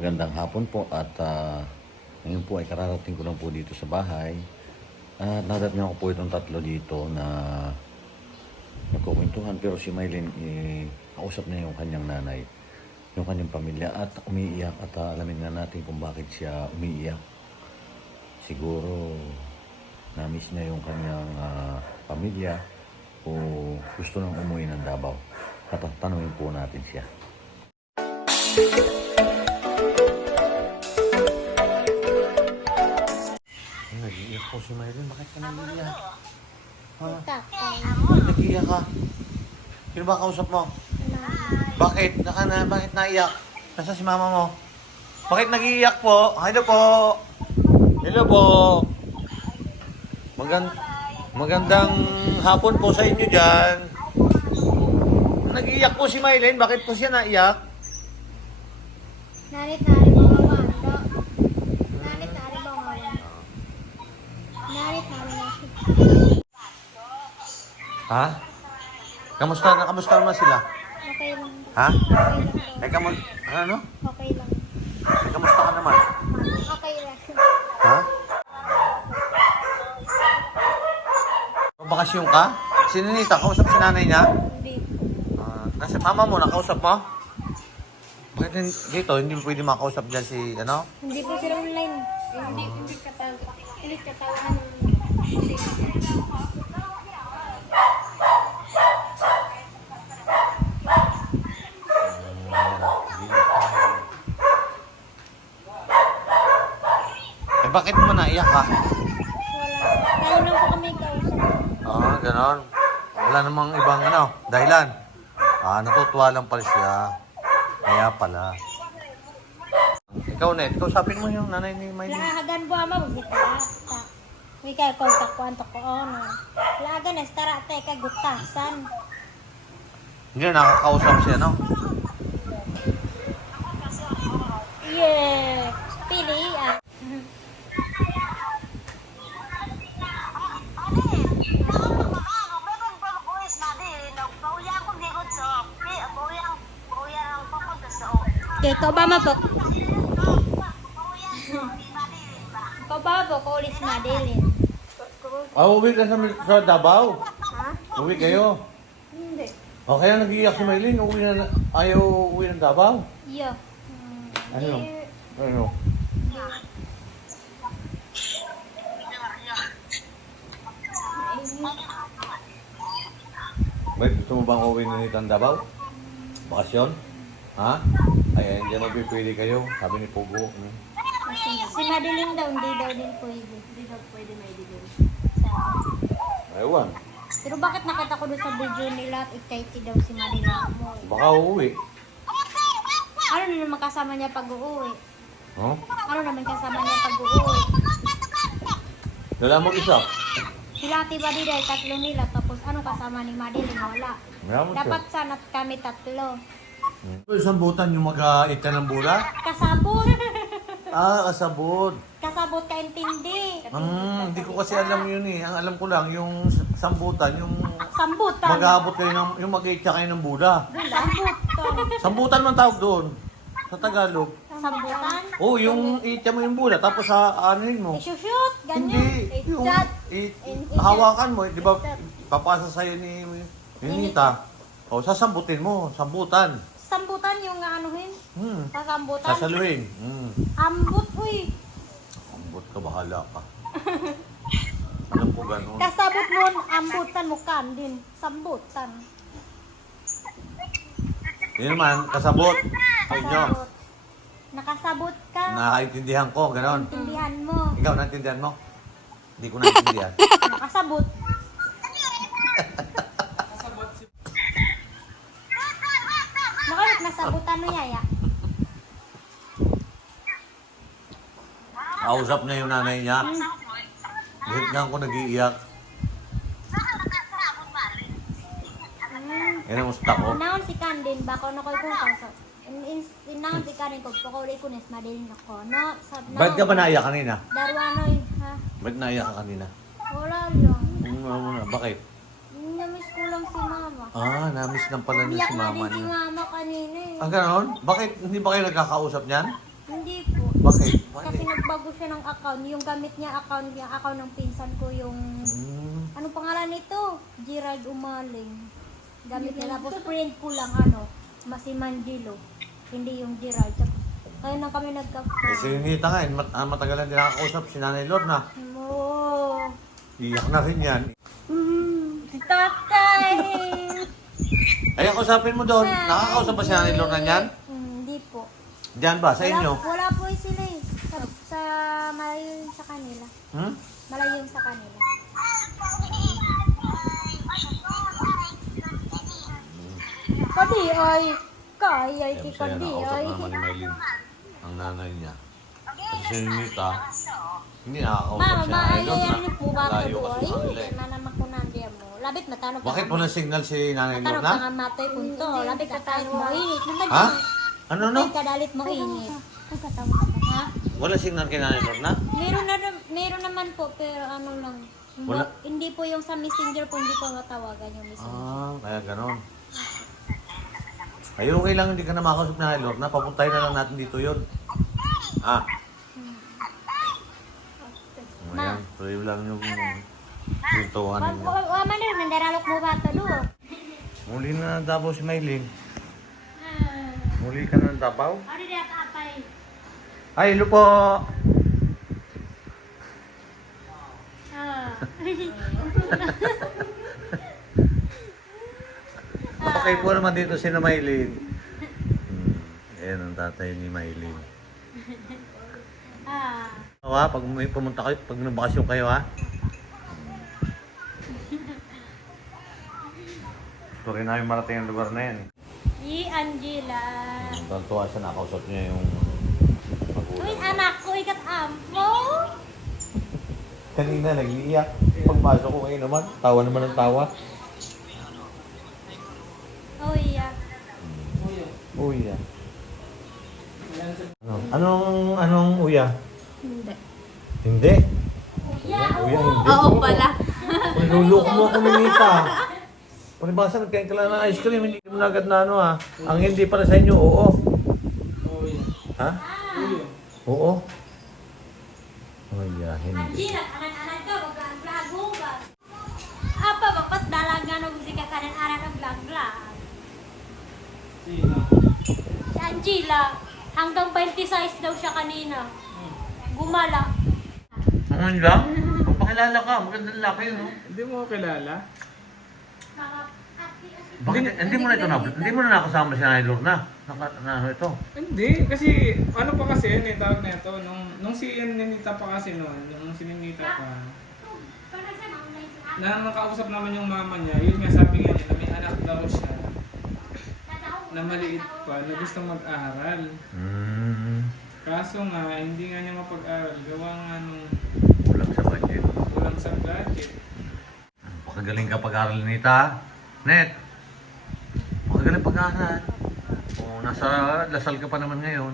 Magandang hapon po at ah, ngayon po ay kararating ko lang po dito sa bahay. At nadat niyo ako po itong tatlo dito na nagkukwentuhan pero si Maylin eh, kausap niya yung kanyang nanay, yung kanyang pamilya at umiiyak at ah, alamin nga natin kung bakit siya umiiyak. Siguro na-miss niya yung kanyang ah, pamilya o gusto nang umuwi ng Davao. At tanungin po natin siya. Ay, po si Maylin. Bakit ka nag-iiyak? Ha? Bakit nag-iiyak ka? Sino ba kausap mo? Bakit? Naka na, bakit naiyak? Nasa si mama mo? Bakit nag-iiyak po? Hello po! Hello po! Magand magandang hapon po sa inyo dyan. Nag-iiyak po si Maylin. Bakit po siya naiyak? Narit narit mga wanda. Narit narit mga wanda. Narit narit narit. Ha? Kamusta na kamusta naman sila? Okay lang. Ha? Okay lang. Eh, kamu ano? Okay lang. Eh, kamusta ka naman? Okay lang. Ha? Bakasyon ka? Si Ninita, kausap si nanay niya? Hindi. Ah, nasa mama mo, nakausap mo? Bakit dito, hindi mo pwede makausap dyan si, ano? Hindi po sila online. Hindi, hindi katawag. Hindi katawag. Eh, bakit mo naiyak ka? Wala. Tayo na po kami kausap. Ah, ganon. Wala namang ibang, ano, dahilan. Ah, natutuwa lang pala siya. Kaya pala. Ikaw, Net, kausapin mo yung nanay ni Maylin. Lahagan po ama, bubita. Ta. May kaya kontak ko antok ko ono. Lahagan es tara te kay gutasan. Hindi na nakakausap siya, no? Yeah. Pili ah. Kay ko ba po? Ko ba ko ulis Madeline? Ah, uwi ka sa, sa Davao. Ha? Uwi kayo. Hindi. O kaya nag-iiyak si Maylin, uwi na, ayaw uwi ng Davao. Yo. Ano? Ano? Ba't gusto mo bang uwi na nitang Davao? Bakasyon? Ha? Ay, hindi naman pipili kayo. Sabi ni Pugo. Hmm. Si Madeline daw, hindi daw din pwede. Hindi daw pwede may digil. Ewan. Pero bakit nakita ko doon sa video nila at excited daw si Madeline mo? Baka uuwi. Ano na naman kasama niya pag uuwi? Oh? Ano naman kasama niya pag uuwi? Wala mo isa. Sila Ate Buddy dahil tatlo nila tapos ano kasama ni Madeline? Wala. Wala mo Dapat sana kami tatlo. Hmm. Isang butan yung mag-ait ka ng bula? Kasabot! Ah, kasabot. Kasabot ka intindi. Hmm, hindi ko kasi alam yun eh. Ang alam ko lang, yung sambutan, yung Sambutan. mag-aabot kayo ng, yung mag-ait kayo ng bula. Sambutan. Sambutan man tawag doon. Sa Tagalog. Sambutan? Oh, yung itya mo yung bula, tapos sa anuhin mo. Isushoot. Ganyan. Hindi. Yung hawakan mo, di ba, papasa sa'yo ni, ni Nita. O, sasambutin mo, sambutan. Sambutan yung anuhin. Hmm. Sasambutan. Sasaluhin. Hmm. Ambot, uy. Ambot ka, bahala ka. Alam ko ganun. Kasabot mo, ambutan mo kan din. Sambutan. Yun naman, kasabot. Sa inyo. Kasabot. Nakasabot ka. Nakaintindihan ko, ganon. Intindihan mo. Ikaw, naintindihan mo? Hindi ko naintindihan. Nakasabot. Nakalot nasabutan mo yaya. Kausap na yung nanay niya. Bihit nga ako nag-iiyak. Hmm. Yan ang usta ko. Inaon si Kandin, bako na ko'y kung kaso. Inaon si Kandin ko, pakuli ko nes madalin ako. No, sa, Ba't ka ba naiyak kanina? Darwanoy, ha? Ba't naiyak ka kanina? Wala lang. Ano mo na? Bakit? Namiss ko lang si mama. Ah, namiss lang pala niya si na mama din si niya. mama kanina eh. Ah, ganon? Bakit? Hindi ba kayo nagkakausap niyan? Hindi po. Bakit? Kasi nagbago siya ng account. Yung gamit niya account, yung account ng pinsan ko, yung... Hmm. Ano pangalan nito? Gerald Umaling. Gamit niya. Tapos friend ko lang, ano, Masimandilo. Hindi yung Gerald. Tapos, kaya na kami nagka Eh, si Nita nga, eh, mat ah, matagal na din nakakausap si Nanay Lorna. Oh. Iyak na rin yan. Mm, tatay! Ay, ang usapin mo doon, nakakausap ba si Nanay Lorna niyan? Hmm, Hindi po. Diyan ba, sa Wala, inyo? wala malayo yun sa kanila. Hmm? Malayo yun sa kanila. Kadi ay, kaya ay Ayun, kay masaya, kadi nakausap ay. na naman ni Maylin ang nanay niya. Kasi si Nita, hindi nakakausap Mama, si Nanay maayayan Lorna. niyo po ba ito Layo kasi sa kanila eh. Na naman ko nandiya mo. Labit matanong Bakit mo ng signal si Nanay Matanong Lorna? ka nga matoy punto. Labit ka tayo mo init. Naman Ha? Ano no? Labit ka dalit mo init. Ha? Wala signal kay Nanay Lorna? Meron na meron naman po pero ano lang. Wala. Hindi po yung sa messenger po hindi ko matawagan yung messenger. Ah, kaya ganon. Ay, okay lang hindi ka na makausap na Nanay Lorna. Papuntahin na lang natin dito yun. Ah, Ma. ayan. Tuloy lang yung pintuan Wag ninyo. wa wa man rin nandaralok mo ba to do? Muli na Davao si Maylin. Muli ka na ng Davao? Ano ka apay? Ay, hello po! Ah. Okay po naman dito si na Maylin. Hmm, ayan ang tatay ni Maylin. Ah. Ha, pag may pumunta kayo, pag nabakasyon kayo ha. Gusto rin namin marating ang lugar na yan. I Angela. Tantuwa siya, nakausap niya yung Uy, anak ko, ikat ampo. Kanina nag-iiyak. Pagpasok ko ngayon naman, tawa naman ng tawa. Oh, iya. Uya. Ano? Anong, anong uya? Hindi. Hindi. Yeah, Uya, oo. hindi. Oo pala. Niluloko mo ako ni Nita. Palibasa, nagkain ka lang ng ice cream, hindi mo na agad na ano ha. Ang hindi para sa inyo, oo. Ha? Oo. Oh, yeah, hindi. Anan-anan ka, mag-vlog ba? Apa, bapat dalagan og sika kanan-anan ang vlog-vlog. Si Angela, hanggang 26 daw siya kanina. Gumala. Ano lang? Magpakilala ka, magandang laki, no? Hindi mo kilala? Bakit, hindi mo na ito na, hindi mo na nakasama si Nanay Lorna. Naka, na ano ito? Hindi, kasi ano pa kasi yun eh, tawag na ito. Nung, nung si Ninita pa kasi noon, nung si Ninita pa, na nakausap naman yung mama niya, yun nga sabi nga niya na may anak daw siya na maliit pa, na gustong mag-aral. Hmm, Kaso nga, hindi nga niya mapag-aral. Gawa nga nung kulang sa budget. kulang sa budget. Pakagaling ka pag-aral nita. Net. Pakagaling pag-aral. O, nasa Lasal ka pa naman ngayon.